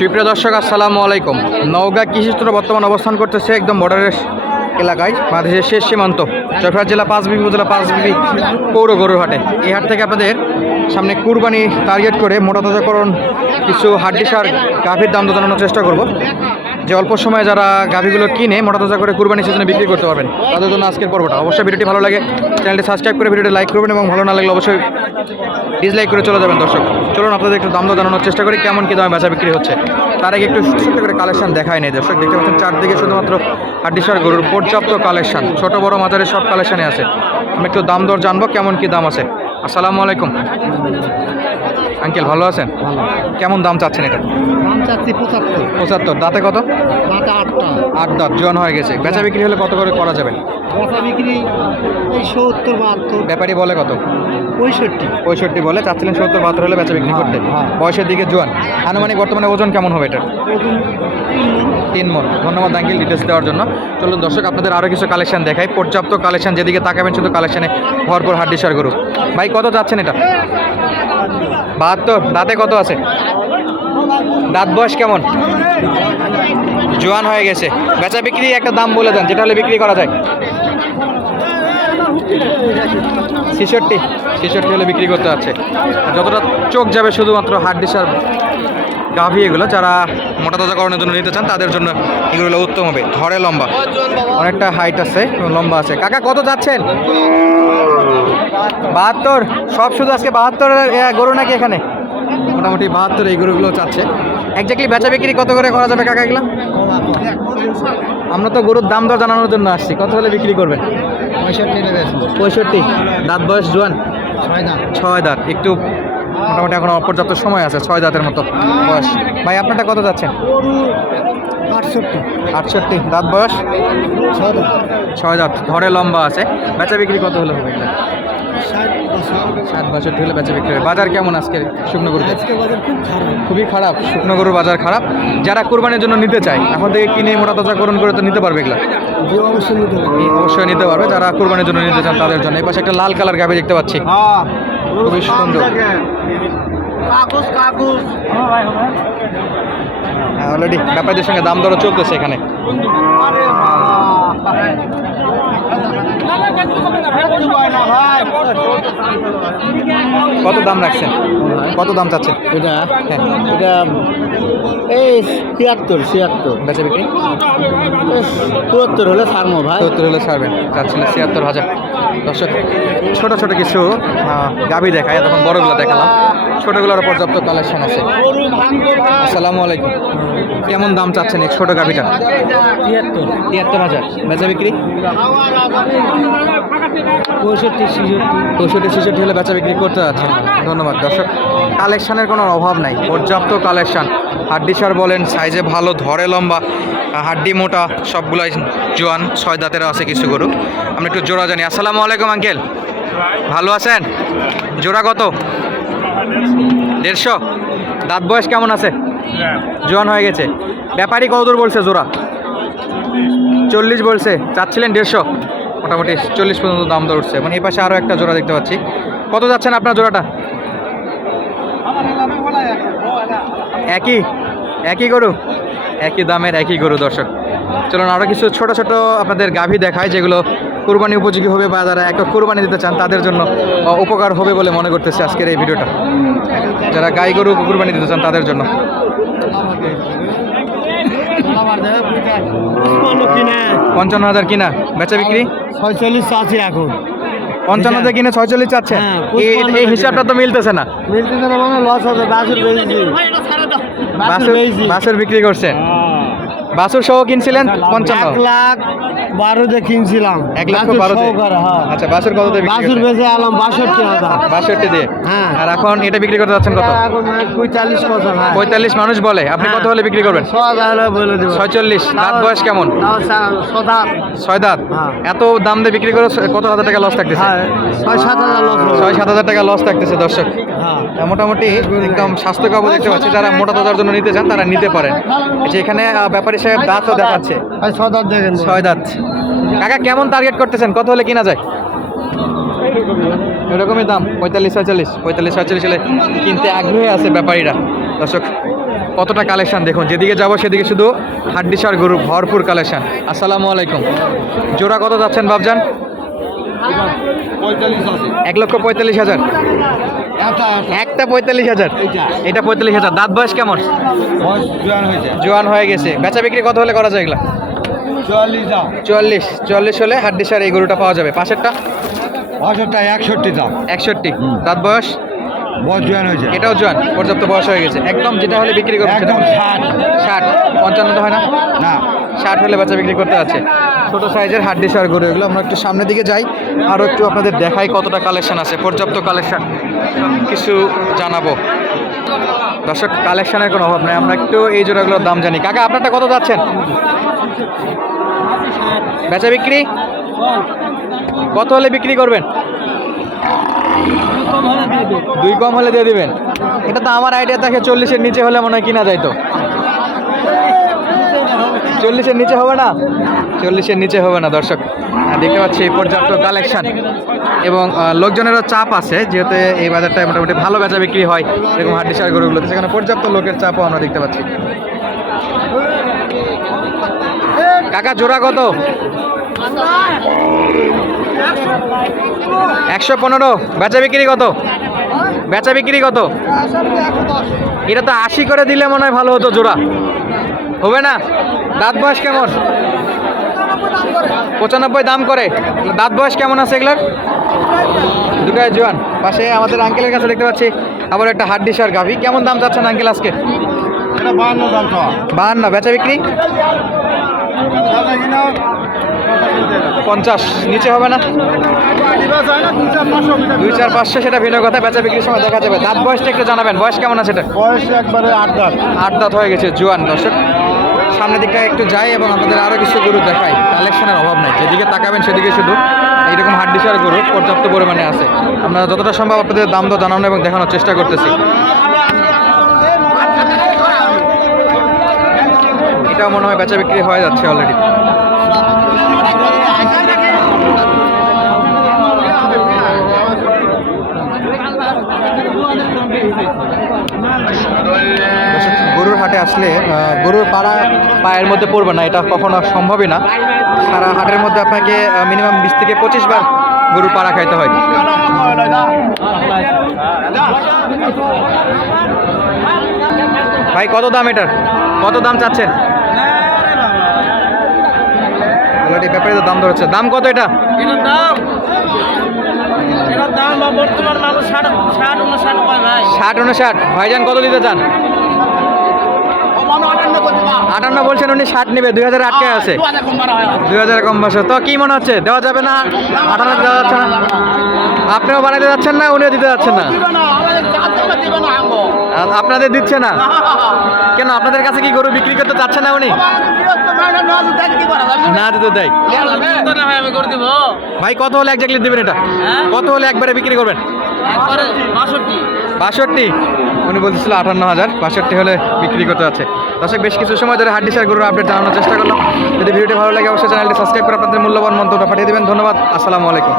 সুপ্রিয় দর্শক, আসসালামু আলাইকুম। নওগাঁ কৃষিচিত্র বর্তমান অবস্থান করতেছে একদম বর্ডারের এলাকায়, বাংলাদেশের শেষ সীমান্ত জয়পুরহাট জেলা পাঁচবিবি উপজেলা পাঁচবিবি পৌর গরুরহাটে। এই হাট থেকে আপনাদের সামনে কুরবানি টার্গেট করে মোটা তাজাকরণ, কিছু হাড্ডিসার গাভীর দাম জানানোর চেষ্টা করব। যে অল্প সময়ে যারা গাভীগুলো কিনে মোটা তাজা করে কুরবানি সিজনে বিক্রি করতে পারবেন, তাদের জন্য আজকের পর্বটা। অবশ্যই ভিডিওটি ভালো লাগে, চ্যানেলটি সাবস্ক্রাইব করে ভিডিওটি লাইক করবেন এবং ভালো না লাগলে অবশ্যই ডিসলাইক করে চলে যাবেন দর্শক। চলুন আপনাদের একটু দাম জানানোর চেষ্টা করি, কেমন কী দামে বেচা বিক্রি হচ্ছে। তার আগে একটু ছোট্ট করে কালেকশন দেখায় নেই দর্শক, দেখতে পাচ্ছেন চারদিকে শুধুমাত্র হাড্ডিসার গরুর পর্যাপ্ত কালেকশন ছোট বড় মাজারের সব কালেকশনে আছে। আমি একটু দাম দর জানব, কেমন কী দাম আছে। আসসালামু আলাইকুম। আঙ্কেল ভালো আছেন? কেমন দাম চাচ্ছেন এটা? দাম চাচ্ছি পঁচাত্তর। পঁচাত্তর। দাঁতে কত? আটটা আট দাঁত জোয়ান হয়ে গেছে। বেচা বিক্রি হলে কত করে করা যাবে? বসা বিক্রি এই সত্তর বাহাত্তর। ব্যাপারী বলে কত? পঁয়ষট্টি। পঁয়ষট্টি বলে চাচ্ছিলেন সত্তর বাহাত্তর হলে বেচা বিক্রি করতে। হ্যাঁ। বয়সের দিকে জোয়ান। আনুমানিক বর্তমানে ওজন কেমন হবে এটা তিন মন। ধন্যবাদ আঙ্কিল ডিটেলস দেওয়ার জন্য। চলুন দর্শক আপনাদের আরও কিছু কালেকশন দেখাই। পর্যাপ্ত কালেকশন যেদিকে তাকাবেন শুধু কালেকশনে ভরপুর হাড্ডিসার গরু। ভাই কত চাচ্ছেন এটা? বাহাত্তর, দাঁতে কত আছে? দাঁত বয়স কেমন? জোয়ান হয়ে গেছে। বেচা বিক্রি একটা দাম বলে দেন, যেটা হলে বিক্রি করা যায়। ছেষট্টি ছেষট্টি হলে বিক্রি করতে যাচ্ছে যতটা চোখ যাবে শুধুমাত্র হাড্ডিসার গাভী এগুলো, যারা মোটা তাজাকরণের জন্য নিতে চান, তাদের জন্য এগুলো উত্তম হবে। ধরে লম্বা। অনেকটা হাইট আছে, লম্বা আছে। কাকা, কত যাচ্ছেন? বাহাত্তর। সব শুধু আজকে বাহাত্তর গরু নাকি এখানে? মোটামুটি বাহাত্তর এই গরুগুলো চাচ্ছে। একজাক্টলি বেচা বিক্রি কত করে করা যাবে কাকা এগুলো? আমরা তো গরুর দাম দর জানানোর জন্য আসছি। কত হলে বিক্রি করবেন? পঁয়ষট্টি দাঁত বয়স জোয়ান? ছয় দাঁত। একটু মোটামুটি এখন অপর্যাপ্ত সময় আছে ছয় দাঁতের মতো বয়স। ভাই আপনারটা কত যাচ্ছেন? আটষট্টি। আটষট্টি। দাঁত বয়স? ছয় দাঁত। ধরে লম্বা আছে। বেচা বিক্রি কত হলো? হবে ষাট বছর বাষট্টি বেচা বিক্রি হবে বাজার কেমন আজকে শুকনো গরু আজকে বাজার খুব খারাপ। খুবই খারাপ শুকনো গরুর বাজার খারাপ। যারা কোরবানির জন্য নিতে চায় এখন থেকে কিনে মোটা তাজা করণ করে তো নিতে পারবে এগুলো? অবশ্যই নিতে পারবে। যারা কোরবানির জন্য নিতে চান তাদের জন্য। এই পাশে একটা লাল কালার গাভি দেখতে পাচ্ছি। খুবই সুন্দর। অলরেডি ব্যাপারীদের সঙ্গে দাম দরও চলতেছে এখানে। কত দাম রাখছেন? কত দাম চাচ্ছেন? এটা হ্যাঁ। এটা এই ছিয়াত্তর ছিয়াত্তর। বেচা বিক্রি? চুয়াত্তর হলে সারমো ভাই। সত্তর হলে ছাড়বেন। চাচ্ছিলেন ছিয়াত্তর হাজার। দর্শক ছোট ছোট কিছু গাভী দেখায় তখন বড়গুলো দেখালাম। ছোটগুলোর পর্যাপ্ত কালেকশন আছে। আসসালামু আলাইকুম। কেমন দাম চাচ্ছেন এই ছোট গাভীটা তিয়াত্তর। তিয়াত্তর হাজার। বেচা বিক্রি? পঁয়ষট্টি ছিষট্টি। পঁয়ষট্টি ছেষট্টি হলে বেচা বিক্রি করতে যাচ্ছে ধন্যবাদ দর্শক। কালেকশনের কোনো অভাব নাই। পর্যাপ্ত কালেকশন হাড্ডি সার বলেন সাইজে ভালো ধরে লম্বা। হাড্ডি, মোটা, সবগুলাই জোয়ান, ছয় দাঁতেরও আছে কিছু গরু। আমরা একটু জোড়া জানি। আসসালামু আলাইকুম, আঙ্কেল। ভালো আছেন? জোড়া কত? দেড়শো? দাঁত বয়স কেমন আছে? জোয়ান হয়ে গেছে। ব্যাপারী কত দূর বলছে জোড়া? চল্লিশ বলছে। চাচ্ছিলেন দেড়শো? মোটামুটি চল্লিশ পর্যন্ত দাম উঠছে মানে এই পাশে আরও একটা জোড়া দেখতে পাচ্ছি। কত যাচ্ছেন আপনার জোড়াটা? একই? একই গরু? একই দামের একই গরু দর্শক। চলুন আরও কিছু ছোট ছোট আপনাদের গাভী দেখায় যেগুলো কোরবানি উপযোগী হবে বা যারা একটা কোরবানি দিতে চান তাদের জন্য উপকার হবে বলে মনে করতেছে আজকের এই ভিডিওটা। যারা গাই গরু কোরবানি দিতে চান তাদের জন্য। পঞ্চান্ন হাজার কিনা। বেচা বিক্রি? ছয়চল্লিশ আছে এখন। পঞ্চান্ন থেকে কিনে ছয়চল্লিশ চাচ্ছেন হ্যাঁ, এই- হিসাবটা তো মিলতেছে না। মিলতেছে না মানে লস হবে বাসুর বেশি বাসুর বিক্রি করছেন বাসুর সহ কিনছিলেন পঞ্চান্ন। এক লাখ বারো দিয়ে কিনছিলাম। এক বাছুর বারোতে হ্যাঁ। আচ্ছা বাসুর কত দিয়ে করছেন? বেঁচে আলাম বাষট্টি হাজার। বাষট্টি দিয়ে। হ্যাঁ। আর এখন এটা বিক্রি করতে যাচ্ছেন কত? এখন পঁয়তাল্লিশ বছর হ্যাঁ। পঁয়তাল্লিশ মানুষ বলে আপনি কত হলে বিক্রি করবেন? ছয়চল্লিশ। দাঁত বয়স কেমন? ছয় দাঁত। হ্যাঁ। এত দাম দিয়ে বিক্রি করে কত হাজার টাকা লস থাকতেছে? হ্যাঁ ছয় সাত হাজার টাকা লস থাকতেছে দর্শক। হ্যাঁ। মোটামুটি একদম স্বাস্থ্যকর দেখতে পাচ্ছি। যারা মোটা তাজার জন্য নিতে চান তারা নিতে পারেন। যে এখানে ব্যাপারী সাহেব দাঁতও দেখাচ্ছে। ছয় দাঁত দেখেন ছয় দাঁত। কাকা কেমন টার্গেট করতেছেন? কত হলে কিনা যায়? এরকমই দাম পঁয়তাল্লিশ ছয়চল্লিশ। পঁয়তাল্লিশ ছয়চল্লিশ হলে কিনতে আগ্রহী আছে ব্যাপারীরা। দর্শক কতটা কালেকশন দেখুন। যেদিকে যাব সেদিকে শুধু হাড্ডিসার গরু ভরপুর কালেকশন আসসালামু আলাইকুম। জোড়া কত যাচ্ছেন বাবজান এক লক্ষ পঁয়তাল্লিশ হাজার। একটা পঁয়তাল্লিশ হাজার। এটা পঁয়তাল্লিশ হাজার। দাঁত বয়স কেমন? জোয়ান হয়ে গেছে। বেচা বিক্রি কত হলে করা যায় এগুলা? চুয়াল্লিশ চুয়াল্লিশ। হলে হাড্ডিসার এই গরুটা পাওয়া যাবে। পাশেরটা? পঁয়ষট্টি একষট্টি দাম। একষট্টি। দাঁত বয়স? বয়স জোয়ান হয়েছে। এটাও জোয়ান। পর্যাপ্ত বয়স হয়ে গেছে। একদম যেটা হলে বিক্রি করবে একদম ষাট। ষাট। পঞ্চান্ন তো হয় না? না। ষাট হলে বাচ্চা বিক্রি করতে আছে। ছোট সাইজের হাড্ডি সার গরু, এগুলো আমরা একটু সামনের দিকে যাই। আরও একটু আপনাদের দেখাই কতটা কালেকশন আছে। পর্যাপ্ত কালেকশন কিছু জানাব। দর্শক কালেকশনের কোনো অভাব নাই। আমরা একটু এই জোড়াগুলোর দাম জানি। কাকা, আপনারটা কত যাচ্ছেন? বেচা বিক্রি? কত হলে বিক্রি করবেন? দুই কম হলে দিয়ে দিবেন। এটা তো আমার আইডিয়া থাকে চল্লিশের নিচে হলে মনে হয় কিনা যায় তো। চল্লিশের নিচে হবে না? চল্লিশের নিচে হবে না, দর্শক। দেখতে পাচ্ছি পর্যাপ্ত কালেকশন এবং লোকজনেরও চাপ আছে, যেহেতু এই বাজারটায় মোটামুটি ভালো বেচা বিক্রি হয় এরকম হাড্ডি সার গরুগুলোতে। সেখানে পর্যাপ্ত লোকের চাপও আমরা দেখতে পাচ্ছি। কাকা, জোড়া কত? একশো পনেরো। বেচা বিক্রি কত? বেচা বিক্রি কত? এটা তো আশি করে দিলে মনে হয় ভালো হতো জোড়া। হবে না? দাঁত বয়স কেমন? পঁচানব্বই দাম করে। দাঁত বয়স কেমন আছে এগুলার? দুটাই জোয়ান। পাশে আমাদের আঙ্কেলের কাছে দেখতে পাচ্ছি আবার একটা হাড্ডি সার গাভি। কেমন দাম যাচ্ছেন আঙ্কেল আজকে? বাহান্ন দাম বাহান্ন বেচা বিক্রি? পঞ্চাশ নিচে হবে না? দুই চার পাঁচশো সেটা ভিন্ন কথা বেচা বিক্রির সময় দেখা যাবে। দাঁত বয়সটা একটু জানাবেন। বয়স কেমন আছে এটা? বয়স একবারে আট দাম আট দাঁত হয়ে গেছে জোয়ান দর্শক। সামনের দিকটা একটু যাই এবং আপনাদের আরও কিছু গরু দেখাই। কালেকশনের অভাব নাই। যেদিকে তাকাবেন সেদিকে শুধু এইরকম হাড্ডিসার গরু পর্যাপ্ত পরিমাণে আছে। আমরা যতটা সম্ভব আপনাদের দাম দর জানানো এবং দেখানোর চেষ্টা করতেছি। এটাও মনে হয় বেচা বিক্রি হয়ে যাচ্ছে অলরেডি হাটে আসলে গরুর পাড়া পায়ের মধ্যে পড়বে না এটা কখনো সম্ভবই না। সারা হাটের মধ্যে আপনাকে মিনিমাম বিশ থেকে পঁচিশ বার গরুর পাড়া খাইতে হয়। ভাই কত দাম এটার? কত দাম চাচ্ছেন? অলরেডি ব্যাপারে দাম ধরেছে। দাম কত এটা? এটার দাম? এটার দাম বর্তমান মানুষ ষাট ষাট উনষাট ষাট উনষাট ভাইজান কত দিতে চান? আটান্ন বলছেন উনি ষাট নেবে দুই হাজার আটকে আছে। দুই হাজার কম বছর। তো কি মনে হচ্ছে? দেওয়া যাবে না? আটান্ন দেওয়া যাচ্ছে না? আপনিও বানাইতে যাচ্ছেন না উনিও দিতে যাচ্ছেন না? আপনাদের দিচ্ছে না? কেন আপনাদের কাছে কি গরু বিক্রি করতে চাচ্ছে না উনি? না দিতে দেয়। ভাই আমি করে দিব। ভাই কত হলে একজাক্টলি দেবেন এটা? হ্যাঁ? কত হলে একবারে বিক্রি করবেন? বাষট্টি। উনি বলতেছিল আটান্ন হাজার। বাষট্টি হলে বিক্রি করতে আছে দর্শক, বেশ কিছু সময় ধরে হাড্ডি গরুর আপডেট জানানোর চেষ্টা করলাম। যদি ভিডিওটি ভালো লাগে, অবশ্যই চ্যানেলটি সাবস্ক্রাইব করে আপনাদের মূল্যবান মন্তব্য পাঠিয়ে দেবেন। ধন্যবাদ। আসসালামু আলাইকুম।